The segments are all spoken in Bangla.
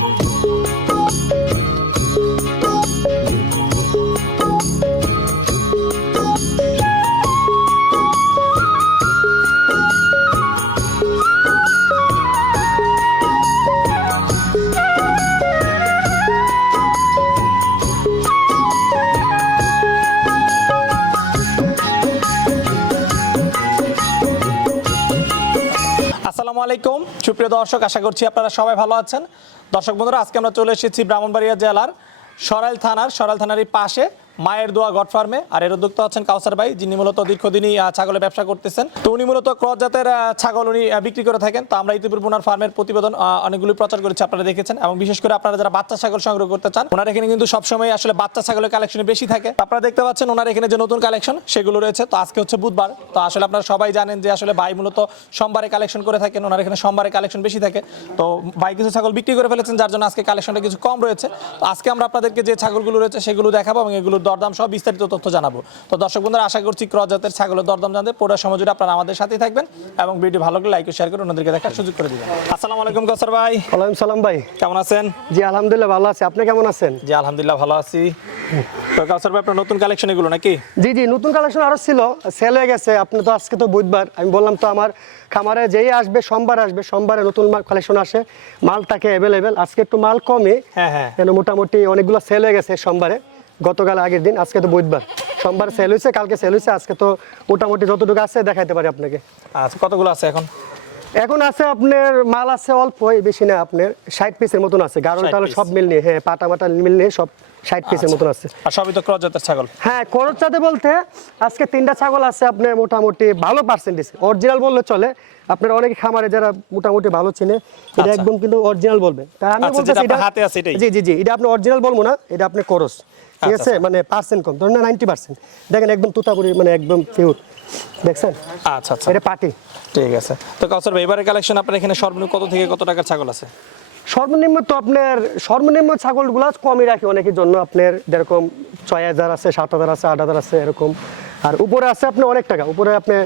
আসসালামু আলাইকুম সুপ্রিয় দর্শক, আশা করছি আপনারা সবাই ভালো আছেন। দর্শক বন্ধুরা, আজকে আমরা চলে এসেছি ব্রাহ্মণবাড়িয়া জেলার সরাইল থানার পাশে মায়ের দোয়া গড ফার্মে। আর এর উদ্যোক্তা হচ্ছেন কাউসার ভাই, যিনি মূলত দীর্ঘদিনই ছাগলের ব্যবসা করতেছেন। তো উনি মূলত ক্রস জাতের ছাগল উনি বিক্রি করে থাকেন। তো আমরা ইতিপূর্বে ওনার ফার্মের প্রতিবেদন অনেকগুলি প্রচার করেছি, আপনারা দেখেছেন। এবং বিশেষ করে আপনারা যারা বাচ্চা ছাগল সংগ্রহ করতে চান, ওনার এখানে কিন্তু সবসময় আসলে বাচ্চা ছাগলের কালেকশন বেশি থাকে। আপনারা দেখতে পাচ্ছেন ওনার এখানে যে নতুন কালেকশন সেগুলো রয়েছে। তো আজকে হচ্ছে বুধবার, তো আসলে আপনারা সবাই জানেন যে আসলে ভাই মূলত সোমবারে কালেকশন করে থাকেন। ওনার এখানে সোমবারে কালেকশন বেশি থাকে। তো ভাই কিছু ছাগল বিক্রি করে ফেলেছেন, যার জন্য আজকে কালেকশনটা কিছু কম রয়েছে। তো আজকে আমরা আপনাদেরকে যে ছাগলগুলো রয়েছে সেগুলো দেখাবো এবং এগুলোর দরদাম সহ বিস্তারিত তথ্য জানাবো। তো দর্শক বন্ধুরা, আশা করছি ক্রস জাতের ছাগলের দরদাম জানতে পুরো সময় জুড়ে আপনারা আমাদের সাথেই থাকবেন এবং ভিডিও ভালো লাগলে লাইক ও শেয়ার করে অন্যদেরকে দেখার সুযোগ করে দিবেন। আসসালামু আলাইকুম কাউসার ভাই। ওয়ালাইকুম সালাম ভাই, কেমন আছেন? জি আলহামদুলিল্লাহ ভালো আছি, আপনি কেমন আছেন? জি আলহামদুলিল্লাহ ভালো আছি। তো কাউসার ভাই, আপনার নতুন কালেকশন এগুলো নাকি? জি জি, নতুন কালেকশন আরো ছিল, সেল হয়ে গেছে। আপনি তো আজকে তো বুধবার, আমি বললাম তো আমার খামারে যেই আসবে সোমবারে নতুন কালেকশন আসে, মাল থাকে অ্যাভেলেবেল। আজকে একটু মাল কমই, কেন মোটামুটি অনেকগুলো সেল হয়ে গেছে সোমবারে, গতকাল আগের দিন। আজকে তো বুধবার, সোমবার সেল হয়েছে, কালকে সেল হয়েছে, আজকে তো মোটামুটি যতটুকু আছে দেখাইতে পারি আপনাকে। আচ্ছা, কতগুলো আছে এখন? এখন আছে আপনার মাল আছে অল্প, বেশি না, আপনার 60 পিসের মতন আছে। গারল টাল সব মিল নিয়ে, হ্যাঁ পাটা মাটা মিল নিয়ে সব 60 পিসের মতন আছে। আর সবই তো ক্রস জাতের ছাগল? হ্যাঁ, ক্রস জাতে বলতে আজকে 3টা ছাগল আছে আপনার মোটামুটি ভালো পার্সেন্টেজ, অরিজিনাল বললে চলে। আপনার অনেক খামারে যারা মোটামুটি ভালো চিনে, এটা একদম কিন্তু অরিজিনাল বলবে। তাই আমি বলতেছি এটা হাতে আছে এটাই। জি জি জি, এটা আপনি অরিজিনাল বলবো না, এটা আপনি ক্রস, ঠিক আছে? মানে পার্সেন্ট কম, ধরুন না 90%। দেখেন একদম তুতাপুরি, মানে একদম পিওর, দেখছেন? আচ্ছা আচ্ছা, এটা পাটি। ঠিক আছে। তো কাউসার ভাই, এবারে কালেকশন আপনার এখানে সর্বনিম্ন কত থেকে কত টাকার ছাগল আছে? সর্বনিম্ন তো আপনার সর্বনিম্ন ছাগলগুলো কমই রাখি অনেকের জন্য, আপনার যেরকম 6000 আছে, 7000 আছে, 8000 আছে এরকম। আর উপরে আছে আপনার অনেক টাকা, উপরে আপনার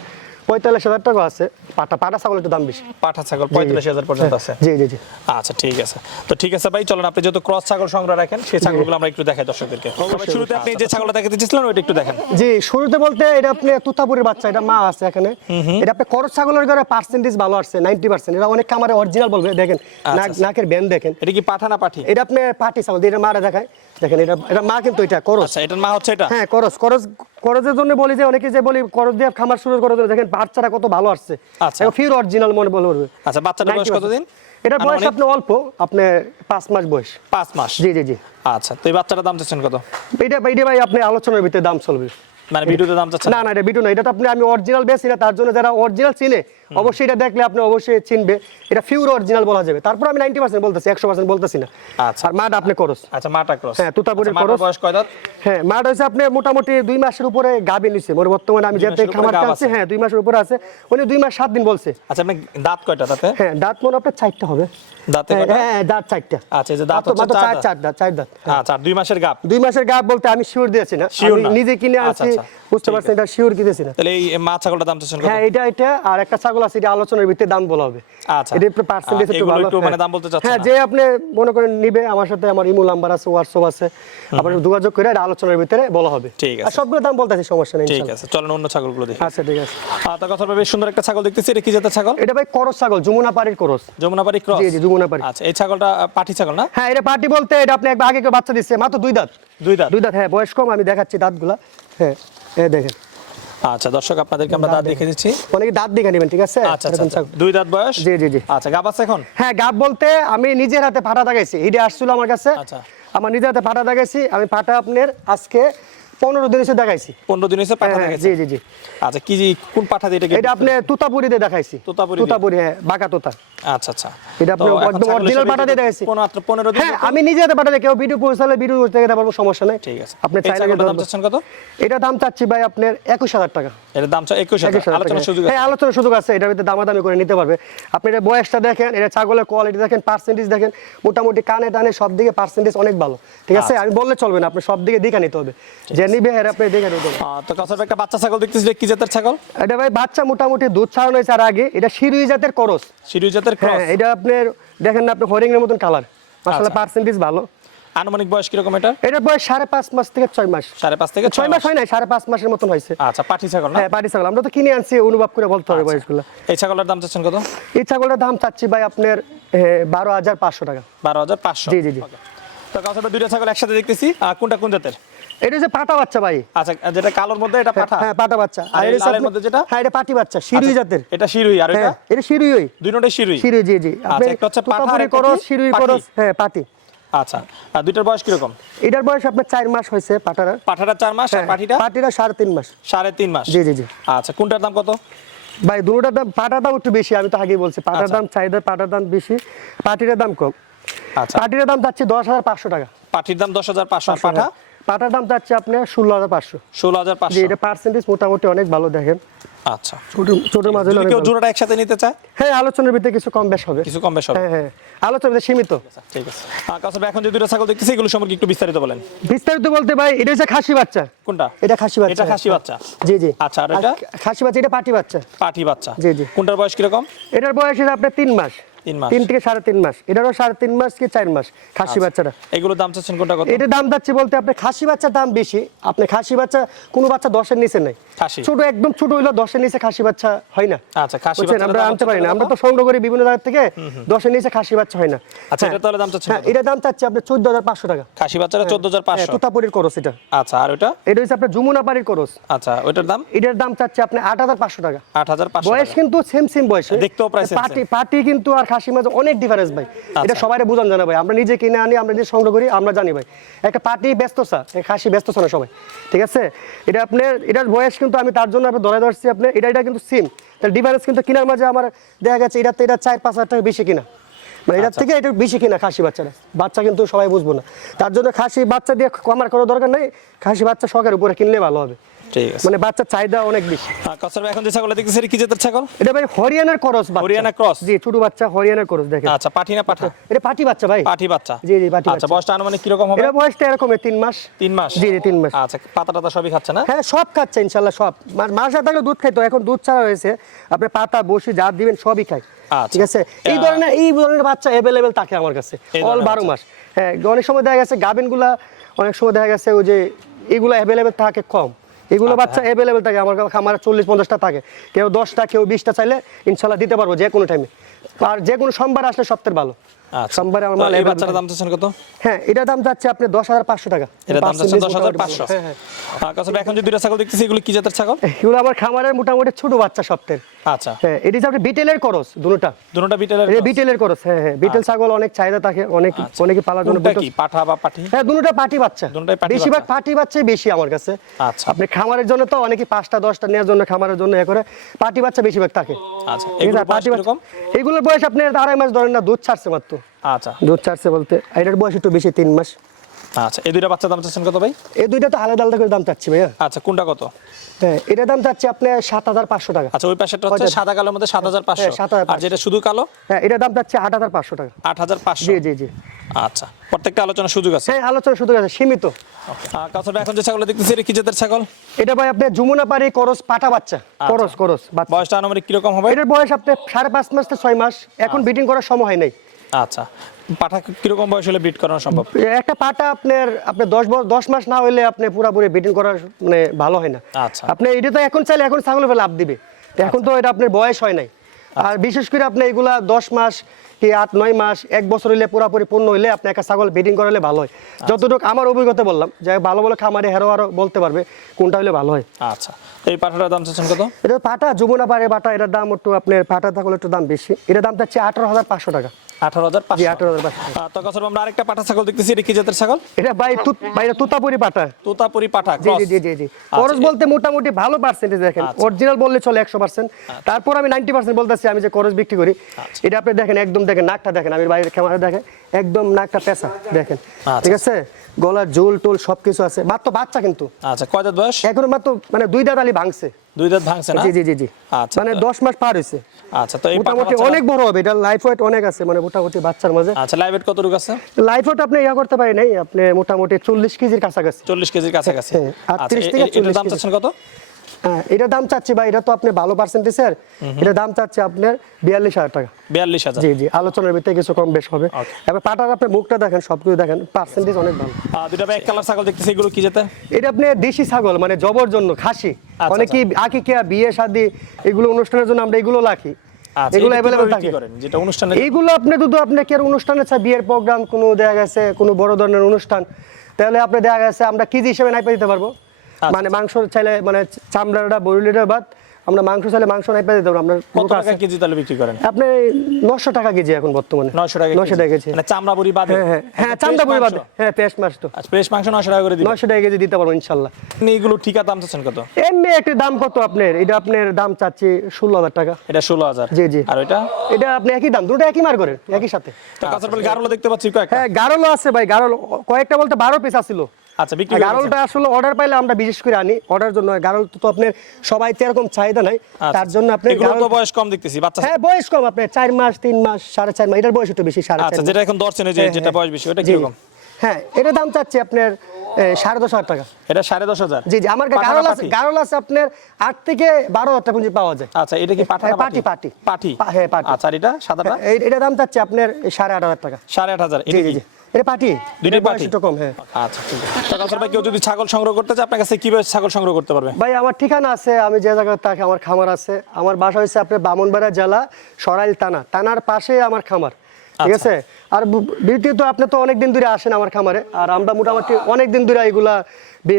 45,000 টাকা আছে। পাটা ছাগল একটু দাম বেশি, পাঠা ছাগল 45,000 পর্যন্ত আছে। জি জি জি। আচ্ছা ঠিক আছে। তো ঠিক আছে ভাই, চলুন আপনি যেহেতু ক্রস ছাগল সংগ্রহ রাখেন, সেই ছাগলগুলো আমরা একটু দেখাই দর্শকদেরকে। শুরুতে আপনি যে ছাগলটা দেখাতে চেয়েছিলেন ওইটা একটু দেখেন। জি, শুরুতে বলতে এটা আপনি তুতাপুরের বাচ্চা, এটা মা আছে এখানে। এটা আপনি ক্রস ছাগলের ঘরে পার্সেন্টেজ ভালো আসছে 90%। এটা অনেক খামারে অরিজিনাল বলবে, দেখেন নাকের ব্যান্ড দেখেন। এটা কি পাঠা না পাঠি? এটা আপনি পাটি ছাগল, এটা মারা দেখায়, দেখেন এটা মা কিন্তু এটা ক্রস। আচ্ছা, এটার মা হচ্ছে এটা? হ্যাঁ ক্রসের জন্য বলি যে অনেকে যে বলি ক্রস দিয়ে খামার শুরু করে দেন, দেখেন বাচ্চাটা কত ভালো আসছে। আচ্ছা, ফিউর অরিজিনাল মনে বলবে। আচ্ছা, বাচ্চাটার বয়স কতদিন? এটা বয়স আপনি অল্প, আপনি 5 মাস বয়স। 5 মাস? জি জি জি। আচ্ছা, তো এই বাচ্চাটার দাম চাচ্ছেন কত? এটা ভাই আপনি আলোচনার ভিতরে দাম চলবে, মানে ভিডিওতে দাম চাচ্ছেন? না না, এটা ভিডিও না, এটা তো আপনি আমি অরিজিনাল বেশি না, তার জন্য যারা অরিজিনাল চিনে অবশ্যই এটা দেখলে আপনি অবশ্যই চিনবে, এটা ফিউর অরিজিনাল বলা যাবে। তারপর আমি 90% বলতেছি, 100% বলতেছি না। আচ্ছা, আর মাটা আপনি ক্রস। আচ্ছা, মাটা ক্রস। হ্যাঁ, তুতাপুরের ক্রস। বয়স কয় দাঁত? হ্যাঁ, মাটা হইছে আপনি মোটামুটি 2 মাসের উপরে গাবি নিছে। মোর বর্তমানে আমি যেতে খামার কাছে, হ্যাঁ 2 মাসের উপরে আছে। উনি 2 মাস 7 দিন বলছে। আচ্ছা, আপনি দাঁত কয়টা তাতে? হ্যাঁ, দাঁত মনে আপনার 4টা হবে। দাঁতে কয়টা? হ্যাঁ, দাঁত 4টা। আচ্ছা, এই যে দাঁত হচ্ছে 4 দাঁত। আচ্ছা, 2 মাসের গাব? 2 মাসের গাব বলতে আমি শিওর দিয়েছি না, আমি নিজে কিনে আনছি, বুঝতে পারছেন? এটা শিওর কিনেছি না। তাহলে এই মা ছাগলটার দাম চাচ্ছেন কত? হ্যাঁ, এটা আর একটা ছাগল আছে, এটা আলোচনার ভিতরে দাম বলা হবে। আচ্ছা, এটা একটু পার্সেন্টেজ একটু ভালো, একটু মানে দাম বলতে চাচ্ছেন? হ্যাঁ, যে আপনি মনে করেন নিবে, আমার সাথে আমার ইমো নাম্বার আছে, হোয়াটসঅ্যাপ আছে, আপনারা যোগাযোগ করে এটা আলোচনার ভিতরে বলা হবে। ঠিক আছে, আর সবগুলো দাম বলতেছি, সমস্যা নেই। ঠিক আছে, চলেন অন্য ছাগলগুলো দেখি। আচ্ছা ঠিক আছে। তো কথা বেশ সুন্দর একটা ছাগল দেখতেছি, এটা কি জাতের ছাগল? এটা ভাই ক্রস ছাগল, যমুনাপাড়ির ক্রস। যমুনাপাড়ি ক্রস? জি জি, যমুনাপাড়ি। আচ্ছা, এই ছাগলটা পাঠি ছাগল না? হ্যাঁ, এটা পার্টি বলতে এটা আপনি একবার আগে কেউ বাচ্চা দিচ্ছে, মাত্র 2 দাঁত। 2 দাঁত? হ্যাঁ, বয়স কম, আমি দেখাচ্ছি দাঁতগুলা। হ্যাঁ, এই দেখেন। আচ্ছা দর্শক, আপনাদেরকে আমরা দাঁত দেখে দিচ্ছি। অনেকে দাঁত দেখে নেবেন, ঠিক আছে? আচ্ছা, 2 দাঁত বয়স? জি জি জি। আচ্ছা, গাব আছে এখন? হ্যাঁ, গাব বলতে আমি নিজের হাতে পাটা দাগাইছি, এটা আসছিল আমার কাছে। আচ্ছা, আমার নিজের হাতে পাটা দাগাইছি আমি। পাটা আপনার আজকে 15 দিন এসে দেখাইছি। 15 দিন এসে পাঠা দেখাইছি? জি জি জি। আচ্ছা, কি কোন পাঠা দিয়ে এটা আপনি তুতাপুরি দিয়ে দেখাইছি। তুতাপুরি, হ্যাঁ, বাঁকা তোতা। আচ্ছা আচ্ছা, এটা আপনি একদম অরিজিনাল পাটা দিয়ে দেখাইছি। মাত্র 15 দিন? হ্যাঁ, আমি নিজে হাতে পাটা দিয়ে, কেউ ভিডিও পৌঁছালে ভিডিও করতে গেলে পারবো, সমস্যা নাই। ঠিক আছে। আপনি চাইলে দাম চাচ্ছেন কত? এটা দাম চাচ্ছি ভাই আপনার 21,000 টাকা। এর দাম 21,000? আলোচনার সুযোগ আছে? হ্যাঁ, আলোচনার সুযোগ আছে, এটার ভিতরে দামাদামি করে নিতে পারবে। আপনি এটা বয়সটা দেখেন, এটা ছাগলের কোয়ালিটি দেখেন, পার্সেন্টেজ দেখেন, মোটামুটি কানে টানে সব দিকে পার্সেন্টেজ অনেক ভালো, ঠিক আছে? আমি বললে চলবে না, আপনি সব দিকে দেখে নিতে হবে, যে নিবে এর আপনি দেখে নিতে হবে। তো কাছে একটা বাচ্চা ছাগল দেখতেছি, কি জাতের ছাগল এটা ভাই? বাচ্চা মোটামুটি দুধ ছাড়ানো হয়েছে আর আগে। এটা শিরুই জাতের ক্রস। শিরুই জাতের ক্রস? হ্যাঁ, এটা আপনার দেখেন না, আপনি হরিং এর মতন কালার। মাশাআল্লাহ পার্সেন্টেজ ভালো। আনুমানিক বয়স কিরকম এটা? এটা বয়স 5.5 মাস থেকে 6 মাস। 5.5 থেকে 6 মাস হয় না, 5.5 মাসের মতন হয়েছে। আচ্ছা, পাটি ছাগল না? হ্যাঁ পাটি ছাগল, আমরা তো কিনে আনছি, অনুভব করে বলতে হবে বয়সগুলো। এই ছাগলের দাম চাচ্ছেন কত? এই ছাগলের দাম চাচ্ছি ভাই আপনার 12,500 টাকা। 12,500? জি জি জি। তো কাউসার দুইটা ছাগল একসাথে দেখতেছি, কোনটা কোন জাতের? এটা যে পাটা বাচ্চা ভাই। আচ্ছা, যেটা কালোর মধ্যে এটা পাঠা? হ্যাঁ পাটা বাচ্চা। আর এই লালের মধ্যে যেটা? হ্যাঁ এটা পাটি বাচ্চা, শিরুই জাতের। এটা শিরুই, আর এটা? এটা শিরুই। দুইটাই শিরুই? শিরুই, জি জি। আচ্ছা, একটা হচ্ছে পাঠা আর একটা করস, শিরুই করস। হ্যাঁ পাটি। আচ্ছা, আর দুইটার বয়স কিরকম? এটার বয়স আপনার 4 মাস হয়েছে পাটার। পাঠাটা 4 মাস আর পাটিটা? পাটিটা 3.5 মাস। 3.5 মাস? জি জি জি। আচ্ছা, কোনটার দাম কত? ভাই দুটোটার দাম, পাটার দাম একটু বেশি, আমি তো আগেই বলছি পাটার দাম চাহিদা, পাটার দাম বেশি, পাটির দাম কম। আচ্ছা, পাটির দাম যাচ্ছে 10,500 টাকা। পাটির দাম 10,500 আর পাঠা? পাটার দাম যাচ্ছে আপনার 16,500। 16,500? জি, এটা পার্সেন্টেজ মোটামুটি অনেক ভালো দেখেন। আচ্ছা, ছোট মাঝে যদি কেউ জোড়াটা একসাথে নিতে চায়? হ্যাঁ আলোচনার ভিতরে কিছু কম বেশ হবে। কিছু কম বেশ হবে? হ্যাঁ হ্যাঁ, আলোচনার সীমিত। ঠিক আছে। কাউসার ভাই, এখন যে দুইটা ছাগল দেখতেছি এগুলো সম্পর্কে একটু বিস্তারিত বলেন। বিস্তারিত বলতে ভাই, এটা হচ্ছে খাসি বাচ্চা। কোনটা? এটা খাসি বাচ্চা। এটা খাসি বাচ্চা? জি জি। আচ্ছা, আর এটা? খাসি বাচ্চা, এটা পাটি বাচ্চা। পাটি বাচ্চা? জি জি। কোনটার বয়স কিরকম? এটার বয়স আপনার 3 মাস। 3 মাস? 3 থেকে 3.5 মাস। এটারও 3.5 মাস কি 4 মাস খাসি বাচ্চাটা। এগুলোর দাম চাচ্ছেন কোনটা কত? এটার দাম যাচ্ছে বলতে আপনার খাসি বাচ্চার দাম বেশি। আপনি খাসি বাচ্চা কোনো বাচ্চা 10-এর নিচে নাই। খাসি ছোট, একদম ছোট হইলো 10-এর নিচে খাসি বাচ্চা হয় না। আচ্ছা, খাসি বুঝছেন, বাচ্চা আমরা আনতে পারি না, আমরা তো সংগ্রহ করি বিভিন্ন জায়গা থেকে, 10-এর নিচে খাসি বাচ্চা হয় না। আচ্ছা, এটা তাহলে দাম চাচ্ছেন হ্যাঁ, কত? এটার দাম চাচ্ছে আপনার 14,500 টাকা। খাসি বাচ্চাটা 14,500? তুতাপুরির করস এটা। আচ্ছা, আর ওটা? এটা হচ্ছে আপনার যমুনাপাড়ির করস। আচ্ছা, ওইটার দাম? এটার দাম চাচ্ছে আপনি 8,500 টাকা। 8,500? বয়স কিন্তু সেম বয়স, দেখতেও প্রায় সেম। পাটি কিন্তু আর খাসি মাঝে অনেক ডিফারেন্স ভাই। এটা সবাইরে বুঝান জানা ভাই, আমরা নিজে কিনে আনি, আমরা নিজে সংগ্রহ করি, আমরা জানি ভাই। একটা পাটি ব্যস্তসা, খাসি ব্যস্তসা না সবাই, ঠিক আছে? এটা আপনার, এটার বয়স কিন্তু আমি তার জন্য ধরে ধরছি আপনার, এটা কিন্তু সেম। তার ডিফারেন্স কিন্তু কিনার মাঝে আমার দেখা গেছে এটা 4-5 হাজার টাকা বেশি কিনা, মানে এটার থেকে এটা বেশি কিনা খাসি বাচ্চারা। বাচ্চা কিন্তু সবাই বুঝবো না, তার জন্য খাসি বাচ্চা দিয়ে কমার কোনো দরকার নেই, খাসি বাচ্চা শখের উপরে কিনলে ভালো হবে। ঠিক আছে, মানে বাচ্চার চাহিদা অনেক বেশি। কাউসার ভাই, এখন যে ছাগল দেখতেছি এটা কি জাতের ছাগল? এটা ভাই হরিয়ানার ক্রস বাচ্চা। হরিয়ানা ক্রস? জি, ছোট বাচ্চা হরিয়ানার ক্রস দেখেন। আচ্ছা, পাটি না পাঠা? এটা পাটি বাচ্চা ভাই। পাটি বাচ্চা? জি জি, পাটি আচ্ছা, বাচ্চা। বয়সটা আনুমানিক কি রকম হবে? এটা বয়সটা এরকম 3 মাস। 3 মাস? জি জি, 3 মাস। আচ্ছা, পাতা টাতা সবই খাচ্ছে না? হ্যাঁ, সব খাচ্ছে ইনশাআল্লাহ, সব। মাসে থাকলে দুধ খাইতো, এখন দুধ ছাড়া হয়েছে, আপনি পাতা বসি যা দিবেন সবই খায়। ঠিক আছে? এই ধরনের বাচ্চা अवेलेबल থাকে আমার কাছে অল 12 মাস। হ্যাঁ, অনেক সময় দেখা গেছে গাবিনগুলা, অনেক সময় দেখা গেছে ওই যে এগুলা अवेलेबल থাকে কম, এগুলো বাচ্চা अवेलेबल থাকে আমার খামারে 40-50টা থাকে। কেউ 10টা, কেউ 20টা চাইলে ইনশাআল্লাহ দিতে পারবো যে কোনো টাইমে, আর যে কোনো সোমবার আসলে সপ্তাহের ভালো। সোমবারে আমার মাল। এই বাচ্চাটার দাম চাচ্ছেন কত? হ্যাঁ, এটার দাম যাচ্ছে আপনি 10,500 টাকা। এটার দাম চাচ্ছেন 10,500? হ্যাঁ হ্যাঁ। কাউসার ভাই, এখন যে দুইটা ছাগল দেখতেছি এগুলো কি জাতের ছাগল? এগুলো আমার খামারের মোটামুটি ছোট বাচ্চা সপ্তাহের। আচ্ছা, হ্যাঁ, এটা হচ্ছে বিটেলের করস, দুটোটা বিটেলের? বিটেলের করস। হ্যাঁ হ্যাঁ, বিটেল ছাগল অনেক চাহিদা থাকে, অনেকে পালার জন্য। কি পাঠা বা পাটি? হ্যাঁ, দুটোটা পাটি বাচ্চা। বেশিরভাগ বাচ্চা? পাটি বাচ্চাই বেশি আমার কাছে। আচ্ছা, আপনি খামারের জন্য তো অনেকে 5টা 10টা নেওয়ার জন্য খামারের জন্য করে পাটি বাচ্চা বেশিরভাগ থাকে। আচ্ছা, এগুলোর বয়স কিরকম? এগুলোর বয়স আপনার 2.5 মাস ধরেন না, দুধ ছাড়ছে মাত্র। আচ্ছা, দুধ ছাড়ছে বলতে এটার বয়স একটু বেশি, 3 মাস। আচ্ছা, এই দুইটা বাচ্চার দাম চাচ্ছেন কত ভাই? এই দুইটা তো আলাদা আলাদা করে দাম চাচ্ছি ভাইয়া। আচ্ছা, কোনটা কত? হ্যাঁ, এটার দাম চাচ্ছি আপনি 7,500 টাকা। আচ্ছা, ওই পাশেরটা হচ্ছে সাদা কালোর মধ্যে 7,500? হ্যাঁ, 7,500। আর যেটা শুধু কালো? হ্যাঁ, এটার দাম চাচ্ছি 8,500 টাকা। 8,500? জি জি জি। আচ্ছা, প্রত্যেকটা আলোচনার সুযোগ আছে? হ্যাঁ, আলোচনা সুযোগ আছে, সীমিত। কাউসার ভাই, এখন যে ছাগল দেখতেছি এটা কি জাতের ছাগল? এটা ভাই আপনি যমুনাপাড়ি করস পাটা বাচ্চা। করস বাচ্চা। বয়সটা আনুমানিক কিরকম হবে? এটার বয়স আপনি 5.5 মাস থেকে 6 মাস, এখন ব্রিডিং করার সময় হয় নাই। আচ্ছা, পাঠা কিরকম বয়স হলে ব্রিড করানো সম্ভব? একটা পাটা আপনার 10 মাস না হইলে আপনি পুরোপুরি ব্রিডিং করার মানে ভালো হয় না। আচ্ছা, আপনি এটা তো এখন চাইলে এখন ছাগল লাভ দিবে, এখন তো এটা আপনার বয়স হয় নাই। আর বিশেষ করে আপনি এগুলা 10 মাস কি 8-9 মাস 1 বছর হইলে পুরোপুরি পূর্ণ হইলে আপনি একটা ছাগল ব্রিডিং করালে ভালো হয়। যতটুকু আমার অভিজ্ঞতা বললাম, যে ভালো ভালো খামারে আরো বলতে পারবে কোনটা হলে ভালো হয়। আচ্ছা, এই পাঠাটার দাম চাচ্ছেন কত? এটা পাটা যমুনাপাড়ি পাটা, এটার দাম একটু আপনার পাটা ছাগল একটু দাম বেশি, এটার দাম চাচ্ছে 18,500 টাকা। 18,500? জি, 18,500। তো কাউসার ভাই, আমরা আরেকটা পাঠা ছাগল দেখতেছি, এটা কি জাতের ছাগল? এটা বাইরে তুতাপুরি পাটা। তোতাপুরি পাঠা জি ক্রস? জি জি জি। করস বলতে মোটামুটি ভালো পার্সেন্টেজ দেখেন, অরিজিনাল বললে চলে 100%, তারপর আমি 90% বলতেছি আমি যে করস বিক্রি করি। এটা আপনি দেখেন, একদম দেখেন নাকটা দেখেন, আমি বাইরে ক্যামেরা দেখেন, একদম নাকটা পেঁচা দেখেন, ঠিক আছে? গলার ঝোল টোল সবকিছু আছে, মাত্র বাচ্চা কিন্তু। আচ্ছা, কয় দাঁত বয়স? এখন মাত্র মানে 2 দাঁত আলি ভাঙছে। 2 দাঁত ভাঙছে না? জি জি জি জি। আচ্ছা, মানে 10 মাস পার হইছে। আচ্ছা, তো এই মোটামুটি অনেক বড় হবে, এটা লাইফ ওয়েট অনেক আছে, মানে মোটামুটি বাচ্চার মাঝে। আচ্ছা, লাইভ ওয়েট কতটুকু আছে? লাইফ ওয়েট আপনি করতে পারি নাই, আপনি মোটামুটি 40 কেজির কাছাকাছি। 40 কেজির কাছাকাছি? হ্যাঁ, 38 থেকে 40 এটার দাম চাচ্ছেন কত? হ্যাঁ, এটা দাম চাচ্ছি ভাই, এটা তো আপনি ভালো পার্সেন্টেজের, এটা দাম চাচ্ছি আপনার 42,000 টাকা। 42,000? জি জি, আলোচনার ভিতরে কিছু কম বেশ হবে। এবার পাটার আপনি মুখটা দেখেন, সবকিছু দেখেন, পার্সেন্টেজ অনেক ভালো। দুটো ভাই এক কালার ছাগল দেখতেছি, এগুলো কি জাতের? এটা আপনি দেশি ছাগল, মানে জবর জন্য খাসি, অনেকে আকিকা বিয়ে শাদী এগুলো অনুষ্ঠানের জন্য আমরা এগুলো রাখি, এগুলো अवेलेबल থাকে। যেটা অনুষ্ঠানে এগুলো আপনি যদি আপনি কি অনুষ্ঠানে আছে, বিয়ের প্রোগ্রাম কোনো দেখা গেছে, কোনো বড় ধরনের অনুষ্ঠান, তাহলে আপনি দেখা গেছে আমরা কেজি হিসেবে নাইপা দিতে পারবো। মানে মাংস চাইলে, মানে চামড়াটা বরিলিটা বাদ, আমরা মাংস চাইলে মাংস নাইপা দিতে পারবো। আমরা কত টাকা কেজি তাহলে বিক্রি করেন আপনি? 900 টাকা কেজি এখন বর্তমানে। 900 টাকা? 900 টাকা কেজি, মানে চামড়া বড়ি বাদে? হ্যাঁ হ্যাঁ, চামড়া বড়ি বাদে, হ্যাঁ ফ্রেশ মাছ তো। আচ্ছা, ফ্রেশ মাংস 900 টাকা করে দিবেন? 900 টাকা কেজি দিতে পারবো ইনশাআল্লাহ। এগুলো ঠিকা দাম চাচ্ছেন কত? এমনি একটা দাম কত আপনার? এটা আপনার দাম চাচ্ছি 16,000 টাকা। এটা 16,000? জি জি। আর ওইটা? এটা আপনি একই দাম, দুটো একই মার করেন, একই সাথে। কাঁচার বলে গারলো দেখতে পাচ্ছি কয়েকটা। হ্যাঁ, গারলো আছে ভাই, গারলো কয়েকটা বলতে 12 পিস আছিল। আচ্ছা, বিক্রি গারলটা আসলে অর্ডার পাইলে আমরা বিশেষ করে আনি, অর্ডার জন্য। গারল তো আপনার সবাই তো এরকম চাহিদা নাই, তার জন্য আপনি এগুলো তো বয়স কম দেখতেছি, বাচ্চা। হ্যাঁ, বয়স কম, আপনার 4 মাস 3 মাস 4.5 মাস, এটার বয়স একটু বেশি, 4.5। আচ্ছা, যেটা এখন দর্শনে যেটা বয়স বেশি, ওটা কি রকম? হ্যাঁ, এটা দাম চাচ্ছি আপনার 10,500 টাকা। এটা 10,500? জি জি, আমার গারল আছে আপনার 8 থেকে 12,000 টাকা পুঁজি পাওয়া যায়। আচ্ছা, এটা কি পাঠা? পাটি পাটি পাটি? হ্যাঁ পাটি। আচ্ছা, আর এটা সাদাটা? এটা দাম চাচ্ছি আপনার 8,500 টাকা। 8,500? জি জি জি, এটা পাটি, দুইটাই পাটি? একটু কম, হ্যাঁ। আচ্ছা, ঠিক আছে। তো কাউসার ভাই, কেউ যদি ছাগল সংগ্রহ করতে চায় আপনার কাছে কিভাবে ছাগল সংগ্রহ করতে পারবে? ভাই আমার ঠিকানা আছে, আমি যে জায়গায় থাকি আমার খামার আছে। আমার বাসা হচ্ছে আপনার ব্রাহ্মণবাড়িয়া জেলা সরাইল থানা, থানার পাশে আমার খামার, ঠিক আছে। আর দ্বিতীয়ত আপনি তো অনেকদিন ধরে আসেন আমার খামারে, আর আমরা মোটামুটি অনেকদিন ধরে এগুলা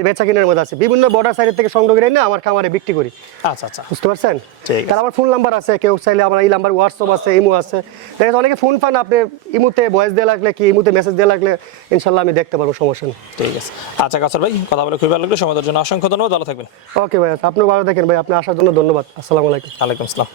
বেচা কেনার মধ্যে আছে, বিভিন্ন বর্ডার সাইড থেকে সংগ্রহ করে এনে আমার খামারে বিক্রি করি। আচ্ছা আচ্ছা, বুঝতে পারছেন? ঠিক আছে। তাহলে আমার ফোন নাম্বার আছে, কেউ চাইলে আমার এই নাম্বার, হোয়াটসঅ্যাপ আছে, ইমো আছে। দেখা যাচ্ছে অনেকে ফোন পান, আপনি ইমোতে ভয়েস দেওয়া লাগলে কি ইমোতে মেসেজ দেওয়া লাগলে ইনশাল্লাহ আমি দেখতে পারবো, সমস্যা নেই। ঠিক আছে। আচ্ছা কাউসার ভাই, কথা বলে খুবই ভালো লাগলো, সময়ের জন্য অসংখ্য ধন্যবাদ, ভালো থাকবেন। ওকে ভাই, আপনিও ভালো থাকেন ভাই, আপনি আসার জন্য ধন্যবাদ। আসসালামু আলাইকুম। ওয়ালাইকুম আসসালাম।